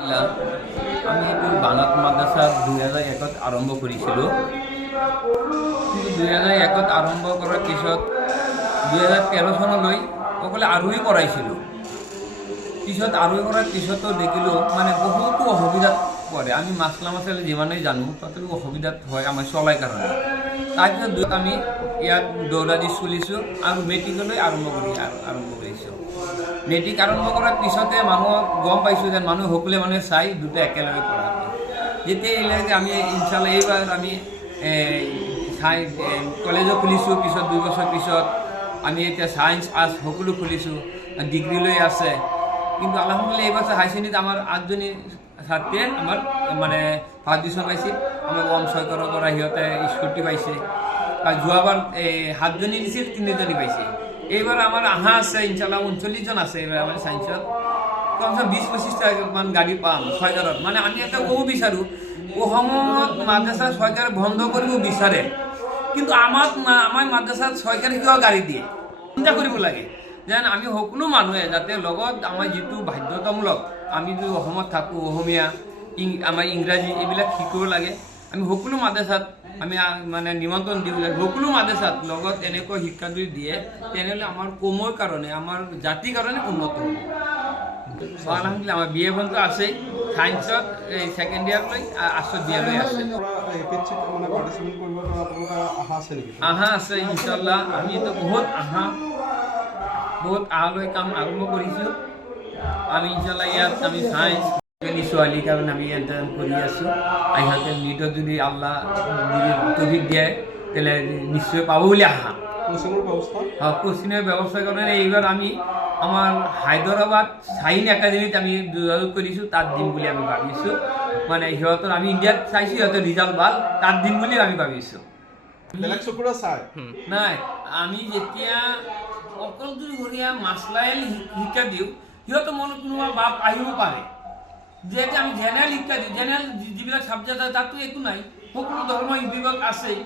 আমি এইটো বানাত মাদ্ৰাছা 2001 আৰম্ভ কৰিছিলোঁ। কিন্তু 2001 আৰম্ভ কৰাৰ পিছত 2013 চনলৈ অকলে আৰোহী কৰাইছিলোঁ। পিছত আৰোহী কৰাৰ পিছতো দেখিলোঁ মানে বহুতো অসুবিধাত পৰে। আমি মাছলা মাছালে যিমানেই জানো তথাপিও অসুবিধাত হয় আমাৰ চলাই কাৰণে। তাৰপিছত আমি ইয়াত দৌৰাদি চলিছোঁ আৰু মেট্ৰিকলৈ আৰম্ভ কৰিছোঁ। মেট্ৰিক আৰম্ভ কৰাৰ পিছতে মানুহক গম পাইছোঁ যে মানুহ সকলোৱে মানে চাই দুটা একেলগে পঢ়া। যেতিয়া এইবিলাকে আমি ইনশাল্লাহ এইবাৰ আমি কলেজো খুলিছোঁ। পিছত 2 বছৰ পিছত আমি এতিয়া ছায়েন্স আৰ্টছ সকলো খুলিছোঁ, ডিগ্ৰীলৈ আছে। কিন্তু আলহামদুলিল্লাহ এইবছৰ হাই ছেকেণ্ডেৰীত আমাৰ 8জনী ছাত্ৰীয়ে আমাৰ মানে ফাৰ্ষ্ট ডিভিজন পাইছে। আমাৰ ওম চৰকাৰৰ পৰা সিহঁতে স্কুটি পাইছে। আৰু যোৱাবাৰ 7জনী দিছিল, 3জনী পাইছে। এইবাৰ আমাৰ আশা আছে ইনশাল্লাহ 39জন আছে এইবাৰ আমাৰ ছায়েন্সত। কমচে কম 20-25টামান গাড়ী পাম চৰকাৰত। মানে আমি এটা ক'ব বিচাৰোঁ, অসমত মাদ্ৰাছা চৰকাৰে বন্ধ কৰিব বিচাৰে, কিন্তু আমাৰ মাদ্ৰাছাত চৰকাৰে কিয় গাড়ী দিয়ে? চিন্তা কৰিব লাগে যেন আমি সকলো মানুহে যাতে লগত আমাৰ যিটো বাধ্যতামূলক, আমি যদি অসমত থাকোঁ অসমীয়া আমাৰ ইংৰাজী এইবিলাক শিকিব লাগে। আমি সকলো মাদ্ৰাছাত আমি মানে নিমন্ত্ৰণ দিওঁ যে সকলো মাদ্ৰাছাত লগত এনেকৈ শিক্ষা যদি দিয়ে তেনেহ'লে আমাৰ কমৰ কাৰণে আমাৰ জাতিৰ কাৰণে উন্নত হ'ব। আলহামদুলিল্লাহ আমাৰ BA পৰ্যন্ত আছেই, ছায়েন্সত ছেকেণ্ড ইয়াৰলৈ আৰ্টছত BA আছে। আশা আছে ইনশাল্লাহ। আমিতো বহুত আশালৈ কাম আৰম্ভ কৰিছোঁ। আমি ইনশাল্লাহ ইয়াত আমি ছায়েন্স ছোৱালীৰ কাৰণে আমি ইণ্টাৰ্ণ কৰি আছোঁ। সিহঁতে নিটত যদি আল্লাহ তৌফিক দিয়ে তেতিয়াহ'লে নিশ্চয় পাব বুলি আশা। কোচিঙৰ ব্যৱস্থা কাৰণে এইবাৰ আমি আমাৰ হায়দৰাবাদ চাইন একাডেমীত আমি যোগাযোগ কৰিছোঁ, তাত দিম বুলি আমি ভাবিছোঁ। মানে সিহঁতৰ আমি ইণ্ডিয়াত চাইছোঁ, সিহঁতৰ ৰিজাল্ট ভাল, তাত দিম বুলি আমি ভাবিছোঁ। নাই, আমি যেতিয়া অকল যদি সৰীয়া মাছলাইল শিক্ষা দিওঁ সিহঁতৰ মনত কোনোবা বাপ আহিব পাৰে। যিহেতু আমি জেনেৰেল শিক্ষা দিওঁ, জেনেৰেল যিবিলাক ছাবজেক্ট আছে তাতো একো নাই, সকলো ধৰ্ম বিভাগ আছেই,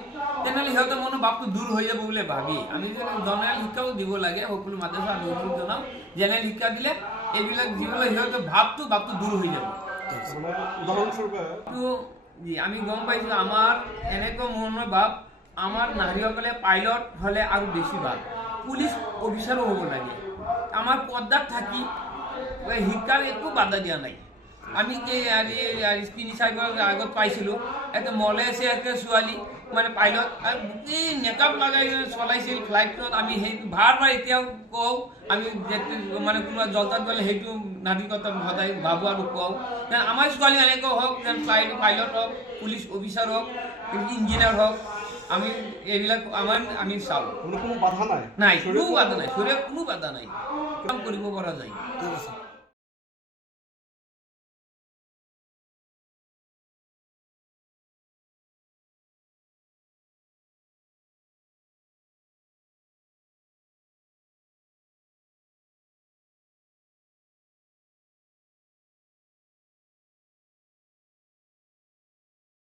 তেনেহ'লে সিহঁতৰ মনৰ ভাৱটো দূৰ হৈ যাব বুলি ভাবি আমি জেনেৰেল শিক্ষাও দিব লাগে। সকলো মাদ্ৰাছা অনুৰোধ জনাওঁ, জেনেৰেল শিক্ষা দিলে এইবিলাক যিবিলাক সিহঁতৰ ভাৱটো দূৰ হৈ যাব। আমি গম পাইছোঁ আমাৰ এনেকুৱা মনৰ ভাৱ, আমাৰ নাৰীসকলে পাইলট হ'লে আৰু বেছি ভাল, পুলিচ অফিচাৰো হ'ব লাগে। আমাৰ পৰ্দাত থাকি শিক্ষাৰ একো বাধা দিয়া নাই। আমি 3-4 বছৰ আগত পাইছিলোঁ এটা মালয়েছিয়াৰ ছোৱালী মানে পাইলট, আৰু গোটেই মেকআপ লগাই চলাইছিল ফ্লাইটত। আমি সেইটো বাৰ এতিয়াও কওঁ, আমি মানে কোনোবা জলতাত গ'লে সেইটো নাৰী কথা সদায় ভাবোঁ আৰু কওঁ যেন আমাৰ ছোৱালী এনেকুৱা হওক, যেন পাইলট হওক, পুলিচ অফিচাৰ হওক, ইঞ্জিনিয়াৰ হওক। আমি এইবিলাক আমি চাওঁ, কোনো বাধা নাই, কোনো বাধা নাই, কোনো বাধা নাই, কাম কৰিব পৰা যায়।